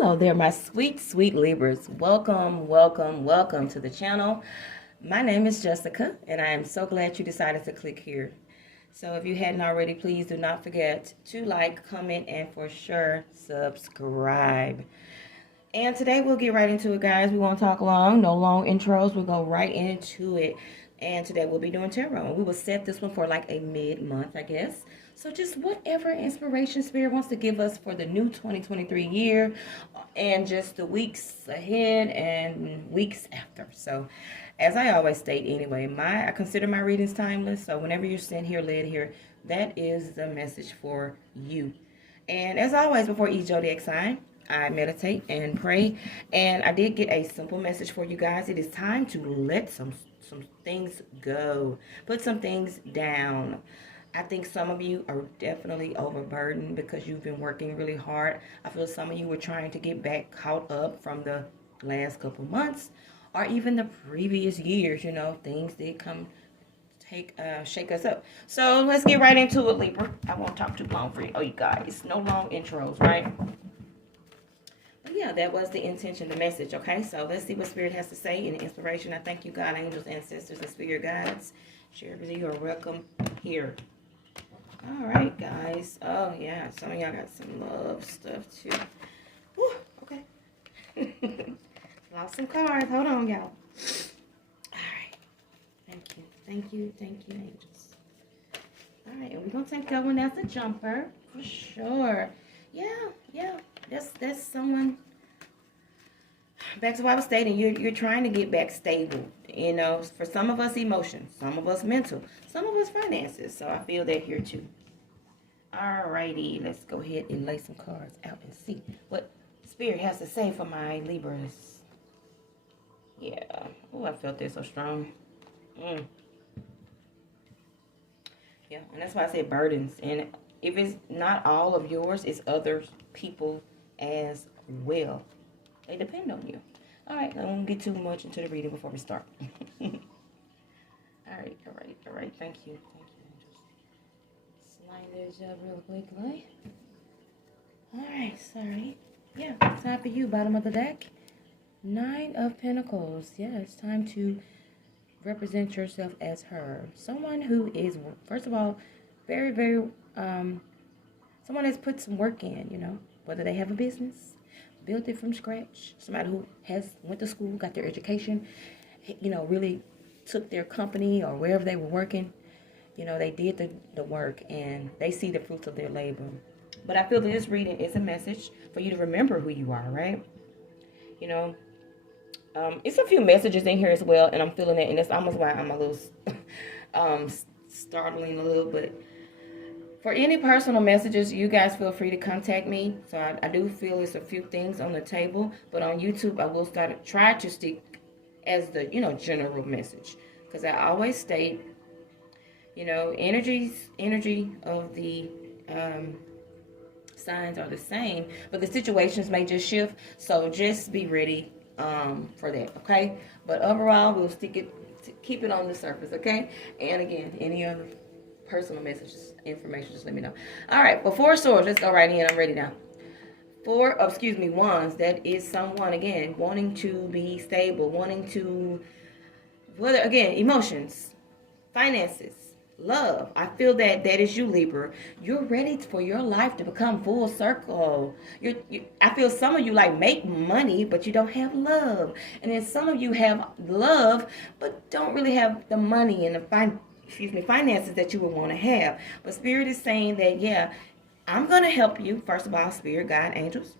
Hello there, my sweet, sweet Libras. Welcome, welcome, welcome to the channel. My name is Jessica, and I am so glad you decided to click here. So if you hadn't already, please do not forget to like, comment, and for sure, subscribe. And today we'll get right into it, guys. We won't talk long, no long intros. We'll go right into it. And today we'll be doing tarot. We will set this one for like a mid-month, I guess. So just whatever inspiration Spirit wants to give us for the new 2023 year and just the weeks ahead and weeks after. So as I always state anyway, I consider my readings timeless. So whenever you're sent here, led here, that is the message for you. And as always, before each zodiac sign, I meditate and pray. And I did get a simple message for you guys. It is time to let some things go. Put some things down. I think some of you are definitely overburdened because you've been working really hard. I feel some of you were trying to get back caught up from the last couple months or even the previous years. You know, things did come shake us up. So let's get right into it, Libra. I won't talk too long for you. Oh, you guys, no long intros, right? But yeah, that was the intention, the message, okay? So let's see what Spirit has to say in inspiration. I thank you, God, angels, ancestors, and spirit guides. Share with you are welcome here. All right, guys. Oh, yeah, some of y'all got some love stuff, too. Whew, okay. Lost some cards. Hold on, y'all. All right. Thank you. Thank you. Thank you, angels. All right, and we're going to take that one as a jumper for sure. Yeah. That's someone. Back to what I was stating, you're trying to get back stable. You know, for some of us, emotions, some of us mental, some of us finances. So I feel that here too. Alrighty, let's go ahead and lay some cards out and see what Spirit has to say for my Libras. Yeah. Oh, I felt that so strong. Yeah, and that's why I said burdens. And if it's not all of yours, it's other people as well. They depend on you. All right, I won't get too much into the reading before we start. all right. Thank you, angels. Slide this up real quickly. All right, sorry. Yeah, time for you, bottom of the deck. 9 of Pentacles. Yeah, it's time to represent yourself as her. Someone who is, first of all, very, very, someone that's put some work in, you know, whether they have a business, built it from scratch, somebody who went to school, got their education, you know, really took their company or wherever they were working, you know, they did the work and they see the fruits of their labor. But I feel that this reading is a message for you to remember who you are, right? You know, it's a few messages in here as well, and I'm feeling it, and that's almost why I'm a little startling a little bit. For any personal messages, you guys feel free to contact me. So I do feel there's a few things on the table, but on YouTube I will try to stick as the, you know, general message, because I always state, you know, energy of the signs are the same, but the situations may just shift. So just be ready for that, okay? But overall, we'll keep it on the surface, okay? And again, any other personal messages, information, just let me know. All right, but 4 swords, let's go right in. I'm ready now. Wands. That is someone, again, wanting to be stable, wanting to, whether, again, emotions, finances, love. I feel that is you, Libra. You're ready for your life to become full circle. I feel some of you like make money, but you don't have love. And then some of you have love, but don't really have the money and the finances that you would want to have. But Spirit is saying that, yeah, I'm going to help you. First of all, Spirit, God, angels,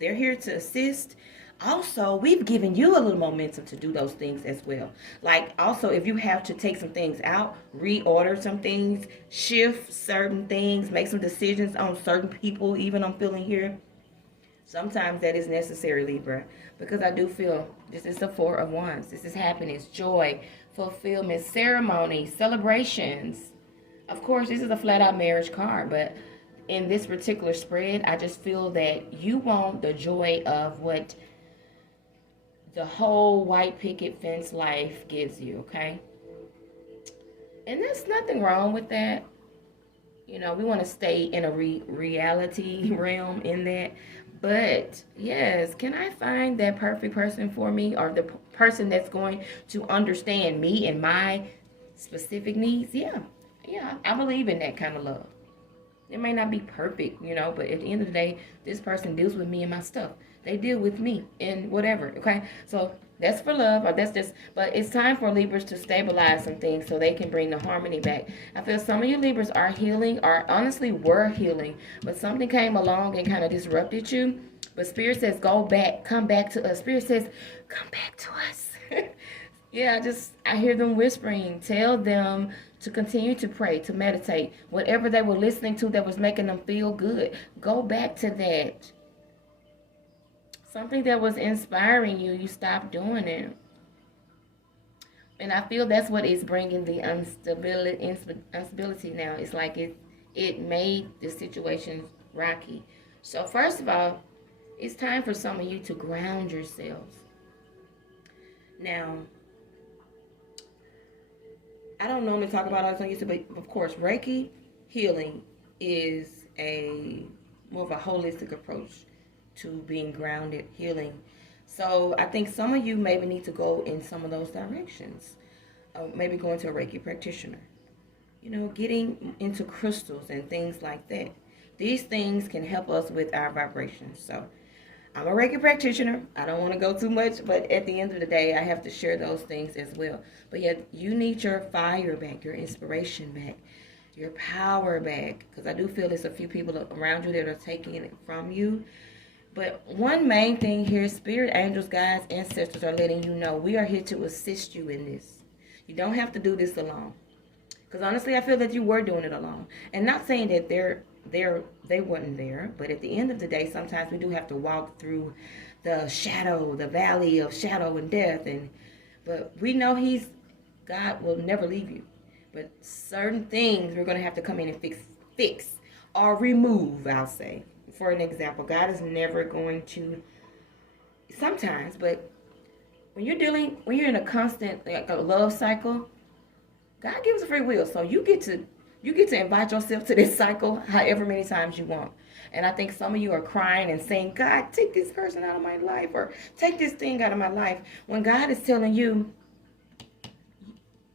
they're here to assist. Also, we've given you a little momentum to do those things as well. Like, also, if you have to take some things out, reorder some things, shift certain things, make some decisions on certain people, even I'm feeling here, sometimes that is necessary, Libra, because I do feel this is the 4 of Wands. This is happiness, joy, fulfillment, ceremony, celebrations. Of course, this is a flat-out marriage card, but in this particular spread, I just feel that you want the joy of what the whole white picket fence life gives you, okay? And there's nothing wrong with that. You know, we want to stay in a reality realm in that. But yes, can I find that perfect person for me, or the person that's going to understand me and my specific needs? Yeah, yeah, I believe in that kind of love. It may not be perfect, but at the end of the day, this person deals with me and my stuff. They deal with me and whatever. Okay, so that's for love, or that's just. But it's time for Libras to stabilize some things so they can bring the harmony back. I feel some of you Libras are healing, or honestly were healing, but something came along and kind of disrupted you. But Spirit says, go back, come back to us. Spirit says, come back to us. Yeah, I hear them whispering. Tell them to continue to pray, to meditate. Whatever they were listening to that was making them feel good, go back to that. Something that was inspiring you, you stopped doing it. And I feel that's what is bringing the instability now. It's like it made the situation rocky. So first of all, it's time for some of you to ground yourselves. Now, I don't normally talk about all this on YouTube, but of course, Reiki healing is more of a holistic approach to being grounded, healing. So I think some of you maybe need to go in some of those directions. Maybe going to a Reiki practitioner. Getting into crystals and things like that. These things can help us with our vibrations. So I'm a Reiki practitioner. I don't want to go too much, but at the end of the day, I have to share those things as well. But yet, you need your fire back, your inspiration back, your power back, because I do feel there's a few people around you that are taking it from you. But one main thing here, spirit, angels, guides, ancestors are letting you know we are here to assist you in this. You don't have to do this alone. Because honestly, I feel that you were doing it alone. And not saying that they weren't there, but at the end of the day, sometimes we do have to walk through the shadow, the valley of shadow and death. But we know God will never leave you. But certain things we're going to have to come in and fix or remove, I'll say. For an example, God is never going to, sometimes, but when you're in a constant, like a love cycle, God gives a free will. So you get to invite yourself to this cycle however many times you want. And I think some of you are crying and saying, God, take this person out of my life, or take this thing out of my life. When God is telling you,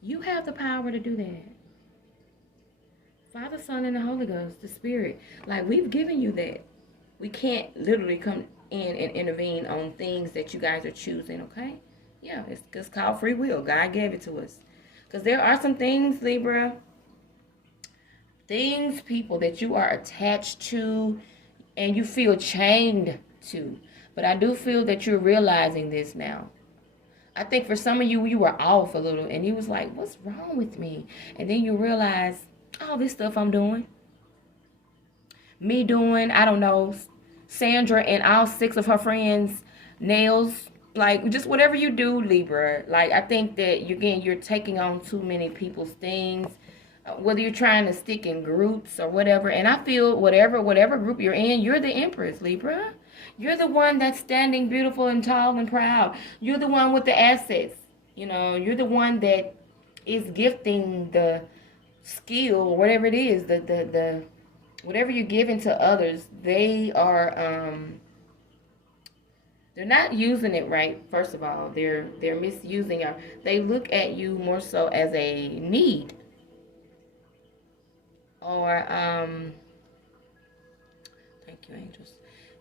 you have the power to do that. Father, Son, and the Holy Ghost, the Spirit. Like, we've given you that. We can't literally come in and intervene on things that you guys are choosing, okay? Yeah, it's called free will. God gave it to us. Because there are some things, Libra, people that you are attached to and you feel chained to. But I do feel that you're realizing this now. I think for some of you, you were off a little and you was like, what's wrong with me? And then you realize, all this stuff I'm doing. Me doing, I don't know, Sandra and all 6 of her friends' nails. Like, just whatever you do, Libra. Like, I think that, again, you're taking on too many people's things. Whether you're trying to stick in groups or whatever. And I feel whatever group you're in, you're the Empress, Libra. You're the one that's standing beautiful and tall and proud. You're the one with the assets. You're the one that is gifting the skill, whatever it is, the whatever you're giving to others, they are they're not using it right. First of all, they're misusing it. They look at you more so as a need, or thank you, angels.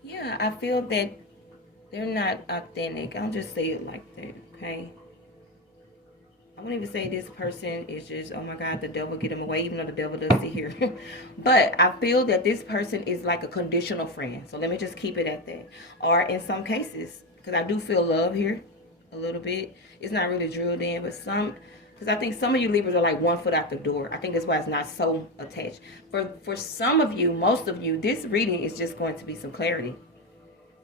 Yeah, I feel that they're not authentic. I'll just say it like that, okay? I won't even say this person is just, oh my God, the devil get him away, even though the devil does sit here. But I feel that this person is like a conditional friend. So let me just keep it at that. Or in some cases, because I do feel love here a little bit. It's not really drilled in, but because I think some of you Libras are like 1 foot out the door. I think that's why it's not so attached. For some of you, most of you, this reading is just going to be some clarity.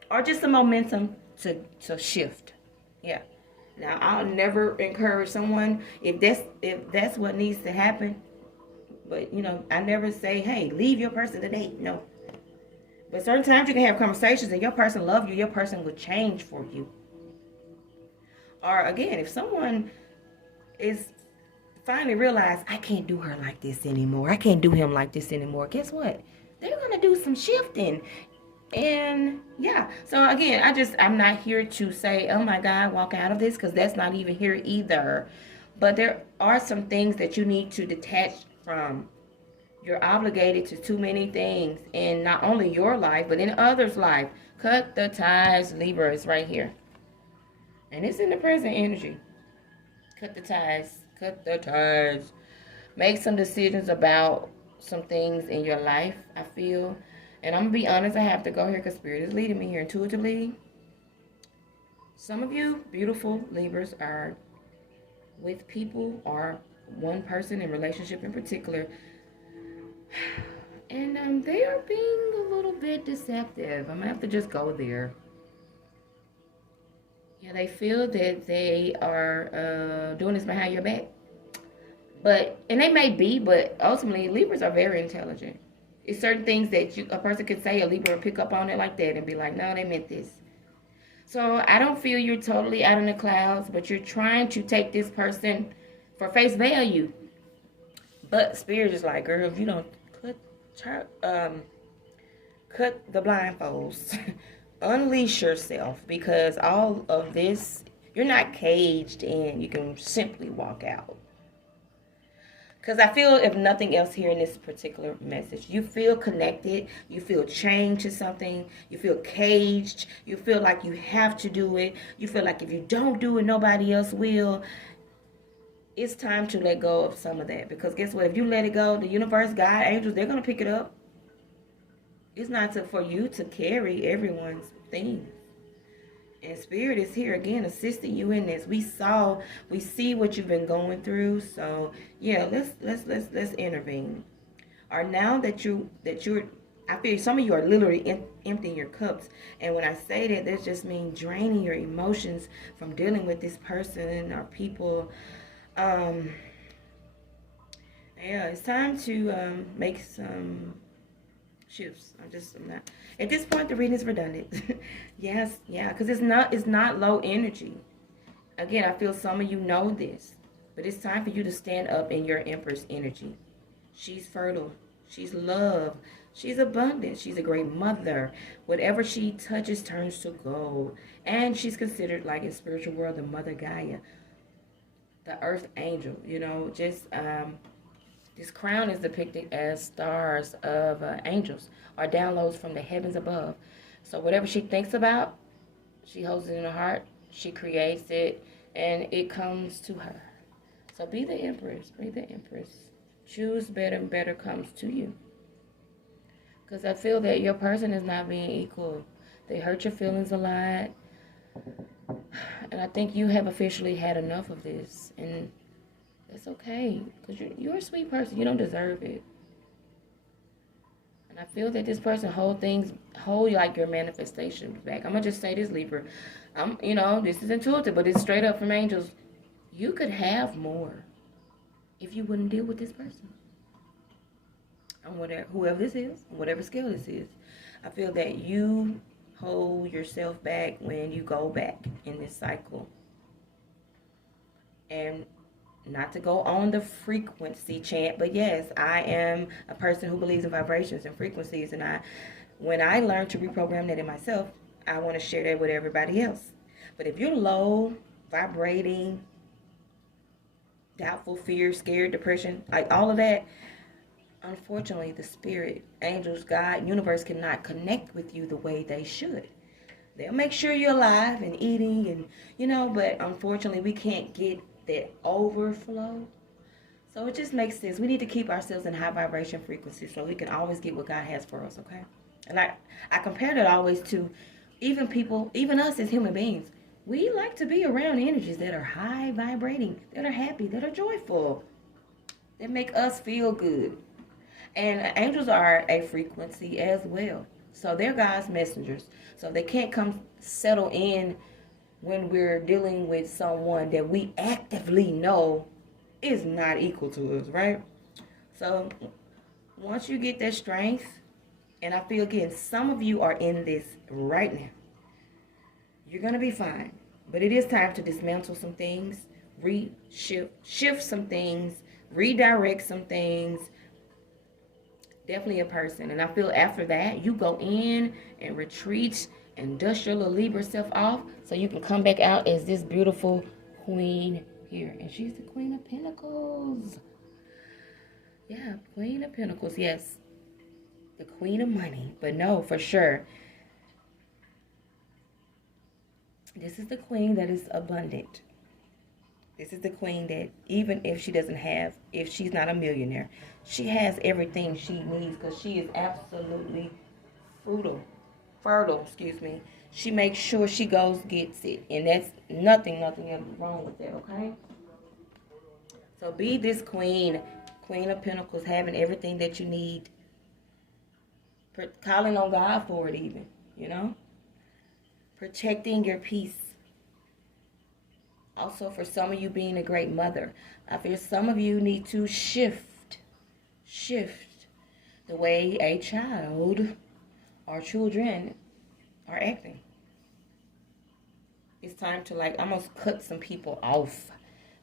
Or just some momentum to shift. Yeah. Now, I'll never encourage someone if that's what needs to happen. But, I never say, hey, leave your person today. No. But certain times you can have conversations and your person loves you. Your person will change for you. Or, again, if someone is finally realized, I can't do her like this anymore. I can't do him like this anymore. Guess what? They're going to do some shifting. And yeah, so again, I'm not here to say, oh my God, walk out of this, because that's not even here either. But there are some things that you need to detach from. You're obligated to too many things in not only your life, but in others' life. Cut the ties, Libra is right here. And it's in the present energy. Cut the ties. Cut the ties. Make some decisions about some things in your life, I feel. And I'm going to be honest, I have to go here because Spirit is leading me here intuitively. Some of you beautiful Libras are with people or one person in relationship in particular. And they are being a little bit deceptive. I'm going to have to just go there. Yeah, they feel that they are doing this behind your back. And they may be, but ultimately, Libras are very intelligent. It's certain things that a person could say, a Libra will pick up on it like that and be like, no, they meant this. So I don't feel you're totally out in the clouds, but you're trying to take this person for face value. But Spirit is like, girl, if you don't cut the blindfolds, unleash yourself, because all of this, you're not caged in. You can simply walk out. Because I feel, if nothing else here in this particular message, you feel connected, you feel chained to something, you feel caged, you feel like you have to do it, you feel like if you don't do it, nobody else will. It's time to let go of some of that. Because guess what? If you let it go, the universe, God, angels, they're going to pick it up. It's not for you to carry everyone's things. And Spirit is here again, assisting you in this. We see what you've been going through. So yeah, let's intervene. Or now that you're, I feel some of you are literally emptying your cups. And when I say that just means draining your emotions from dealing with this person or people. Yeah, it's time to make some shifts. I'm not at this point. The reading is redundant. Yes, yeah, because it's not low energy. Again, I feel some of you know this, but it's time for you to stand up in your Empress energy. She's fertile, she's love, she's abundant, she's a great mother. Whatever she touches turns to gold, and she's considered, like in spiritual world, the Mother Gaia, the Earth Angel. This crown is depicted as stars of angels or downloads from the heavens above. So whatever she thinks about, she holds it in her heart, she creates it, and it comes to her. So be the Empress, be the Empress. Choose better, and better comes to you. Because I feel that your person is not being equal. They hurt your feelings a lot. And I think you have officially had enough of this. And it's okay, because you're a sweet person. You don't deserve it. And I feel that this person hold like your manifestations back. I'm going to just say this, Libra. This is intuitive, but it's straight up from angels. You could have more if you wouldn't deal with this person. On whoever this is, on whatever scale this is. I feel that you hold yourself back when you go back in this cycle. And not to go on the frequency chant, but yes, I am a person who believes in vibrations and frequencies, and when I learned to reprogram that in myself, I want to share that with everybody else. But if you're low, vibrating, doubtful, fear, scared, depression, like all of that, unfortunately, the spirit, angels, God, universe cannot connect with you the way they should. They'll make sure you're alive and eating and, but unfortunately we can't get that overflow. So it just makes sense. We need to keep ourselves in high vibration frequency so we can always get what God has for us, okay? And I compare that always to even people, even us as human beings. We like to be around energies that are high vibrating, that are happy, that are joyful, that make us feel good. And angels are a frequency as well. So they're God's messengers. So they can't come settle in when we're dealing with someone that we actively know is not equal to us, right? So once you get that strength, and I feel again, some of you are in this right now, you're going to be fine. But it is time to dismantle some things, shift some things, redirect some things, Definitely a person. And I feel after that, you go in and retreat and dust your little Libra self off so you can come back out as this beautiful queen here. And she's the Queen of Pentacles. Yeah, Queen of Pentacles, yes. The Queen of Money. But no, for sure, this is the queen that is abundant. This is the queen that even if she doesn't have, if she's not a millionaire, she has everything she needs because she is absolutely fertile, excuse me. She makes sure she goes gets it. And that's nothing ever wrong with that, okay? So be this queen, Queen of Pentacles, having everything that you need. Calling on God for it even, you know? Protecting your peace. Also, for some of you being a great mother, I feel some of you need to shift the way a child or children are acting. It's time to like almost cut some people off.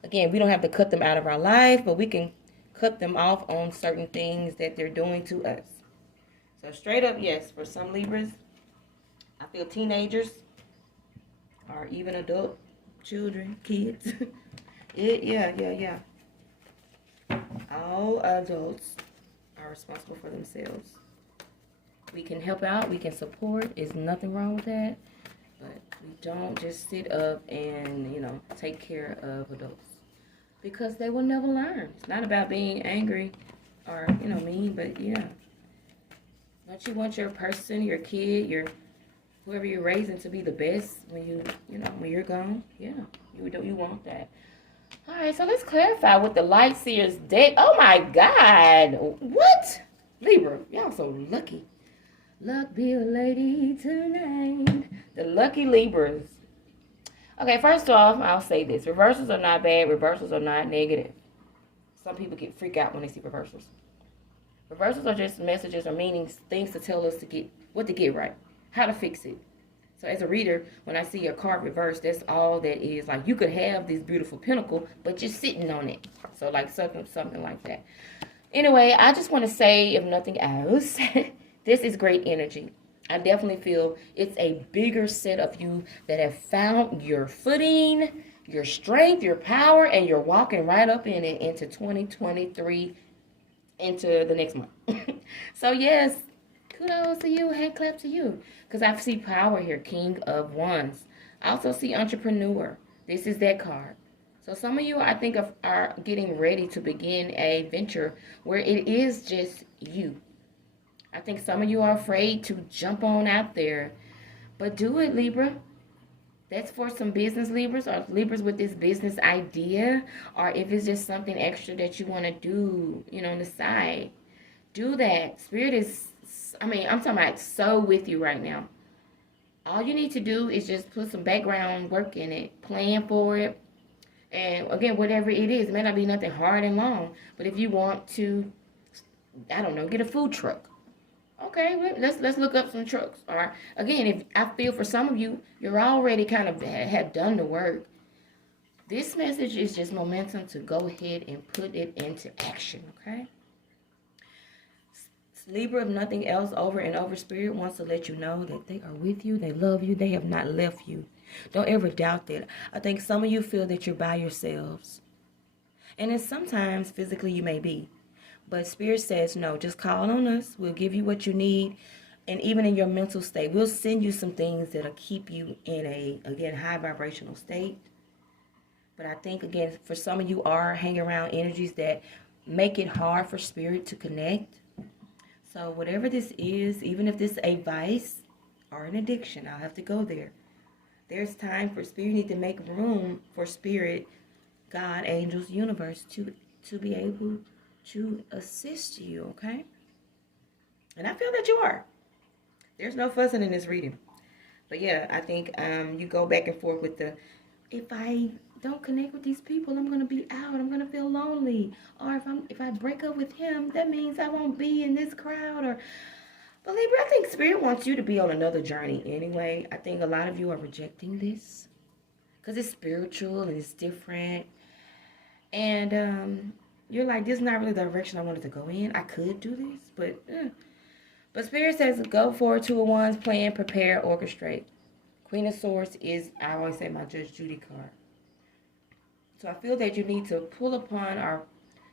Again, we don't have to cut them out of our life, but we can cut them off on certain things that they're doing to us. So straight up, yes, for some Libras, I feel teenagers or even adult children, kids. Yeah. All adults are responsible for themselves. We can help out, we can support. There's nothing wrong with that. But we don't just sit up and, take care of adults. Because they will never learn. It's not about being angry or, mean, but yeah. Don't you want your person, your kid, whoever you're raising to be the best when when you're gone? Yeah, you want that. All right, so let's clarify with the Light Seers deck. Oh my God, what? Libra, y'all so lucky. Luck be a lady tonight. The lucky Libras. Okay, first off, I'll say this: reversals are not bad. Reversals are not negative. Some people freak out when they see reversals. Reversals are just messages or meanings, things to tell us what to get right, how to fix it. So as a reader, when I see your card reversed, that's all that is. Like you could have this beautiful pentacle, but you're sitting on it. So like something like that. Anyway, I just want to say, if nothing else, this is great energy. I definitely feel it's a bigger set of you that have found your footing, your strength, your power, and you're walking right up in it into 2023, into the next month. So yes, kudos to you, hand clap to you. Because I see power here, King of Wands. I also see entrepreneur. This is that card. So some of you, I think, are getting ready to begin a venture where it is just you. I think some of you are afraid to jump on out there. But do it, Libra. That's for some business Libras or Libras with this business idea. Or if it's just something extra that you want to do, on the side. Do that. Spirit is, I'm talking about so with you right now. All you need to do is just put some background work in it. Plan for it. And again, whatever it is, it may not be nothing hard and long. But if you want to, I don't know, get a food truck. Okay, let's look up some trucks. All right. Again, if I feel for some of you, you're already kind of have done the work. This message is just momentum to go ahead and put it into action. Okay. Libra, if nothing else, over and over, Spirit wants to let you know that they are with you. They love you. They have not left you. Don't ever doubt that. I think some of you feel that you're by yourselves. And then sometimes physically you may be. But Spirit says, no, just call on us. We'll give you what you need. And even in your mental state, we'll send you some things that'll keep you in a, again, high vibrational state. But I think, again, for some of you are hanging around energies that make it hard for Spirit to connect. So whatever this is, even if this is a vice or an addiction, I'll have to go there. There's time for Spirit. You need to make room for Spirit, God, angels, universe to be able to assist you, okay? And I feel that you are. There's no fussing in this reading. But yeah, I think you go back and forth with the, if I don't connect with these people, I'm going to be out. I'm going to feel lonely. Or if I break up with him, that means I won't be in this crowd. But Libra, I think Spirit wants you to be on another journey anyway. I think a lot of you are rejecting this because it's spiritual and it's different. And you're like, this is not really the direction I wanted to go in. I could do this, but Spirit says go for 2 of Wands, plan, prepare, orchestrate. Queen of Swords is, I always say, my Judge Judy card. So I feel that you need to pull upon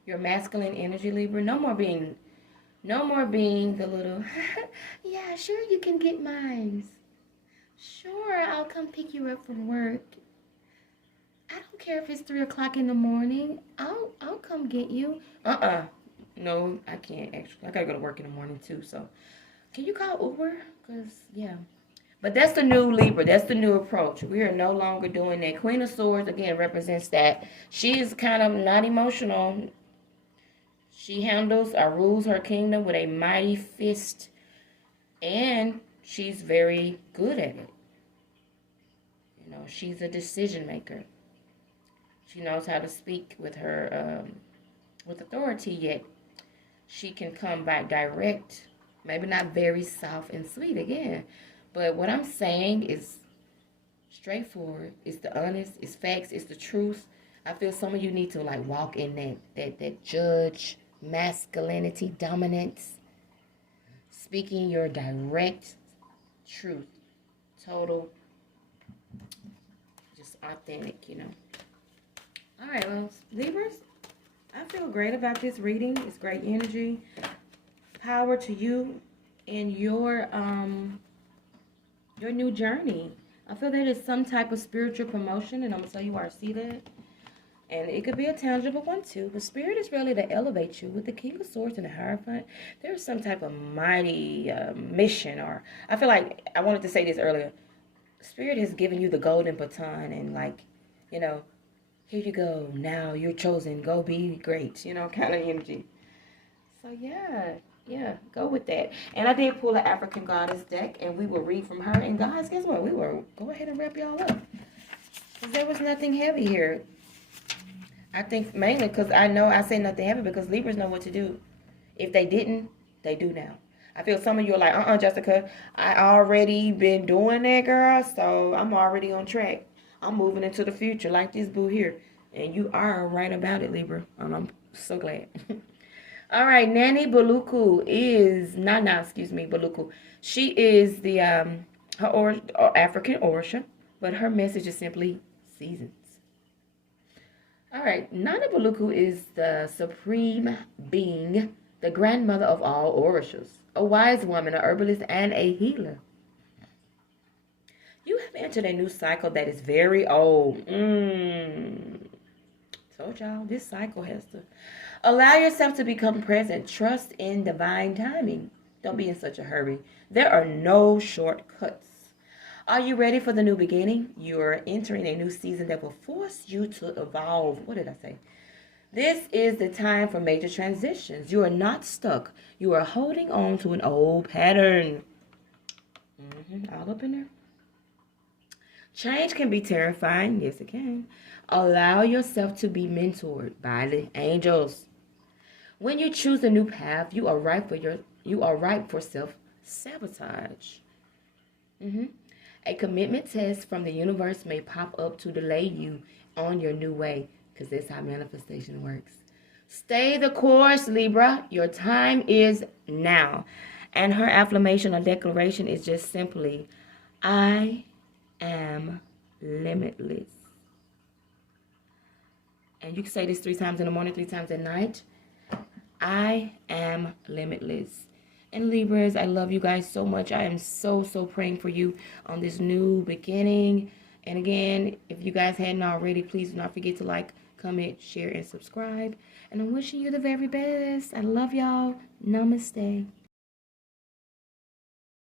your masculine energy, Libra. No more being the little, yeah, sure, you can get mine. Sure, I'll come pick you up from work. I don't care if it's 3 o'clock in the morning. I'll come get you. No, I can't actually. I gotta go to work in the morning too. So, can you call Uber? Cause yeah. But that's the new Libra. That's the new approach. We are no longer doing that. Queen of Swords again represents that she is kind of not emotional. She handles or rules her kingdom with a mighty fist, and she's very good at it. You know, she's a decision maker. She knows how to speak with her, with authority, yet she can come back direct. Maybe not very soft and sweet again. But what I'm saying is straightforward. It's the honest. It's facts. It's the truth. I feel some of you need to like walk in that judge masculinity, dominance, speaking your direct truth, total, just authentic, you know. All right, well, Libras, I feel great about this reading. It's great energy. Power to you in your new journey. I feel that it's some type of spiritual promotion, and I'm going to tell you where I see that. And it could be a tangible one too. But Spirit is really to elevate you. With the King of Swords and the Hierophant, there's some type of mighty mission. Or I feel like, I wanted to say this earlier. Spirit has given you the golden baton and like, you know, here you go. Now you're chosen. Go be great. You know, kind of energy. So yeah, go with that. And I did pull an African Goddess deck, and we will read from her. And guys, guess what? We will go ahead and wrap y'all up. Because there was nothing heavy here. I think mainly because I know I say nothing heavy because Libras know what to do. If they didn't, they do now. I feel some of you are like, Jessica, I already been doing that, girl, so I'm already on track. I'm moving into the future like this boo here. And you are right about it, Libra. And I'm so glad. All right, Nani Baluku is, Baluku. She is the, her African origin, but her message is simply seasons. All right, Nana Baluku is the supreme being, the grandmother of all oracles, a wise woman, a herbalist, and a healer. You have entered a new cycle that is very old. Told y'all, this cycle has to. Allow yourself to become present. Trust in divine timing. Don't be in such a hurry. There are no shortcuts. Are you ready for the new beginning? You're entering a new season that will force you to evolve. What did I say? This is the time for major transitions. You are not stuck. You are holding on to an old pattern. All up in there. Change can be terrifying. Yes, it can. Allow yourself to be mentored by the angels. When you choose a new path, you are ripe for self-sabotage. A commitment test from the universe may pop up to delay you on your new way, because that's how manifestation works. Stay the course, Libra. Your time is now. And her affirmation or declaration is just simply, I am limitless. And you can say this 3 times in the morning, 3 times at night. I am limitless. And Libras, I love you guys so much. I am so praying for you on this new beginning. And again, if you guys hadn't already, please do not forget to like, comment, share, and subscribe. And I'm wishing you the very best. I love y'all. Namaste.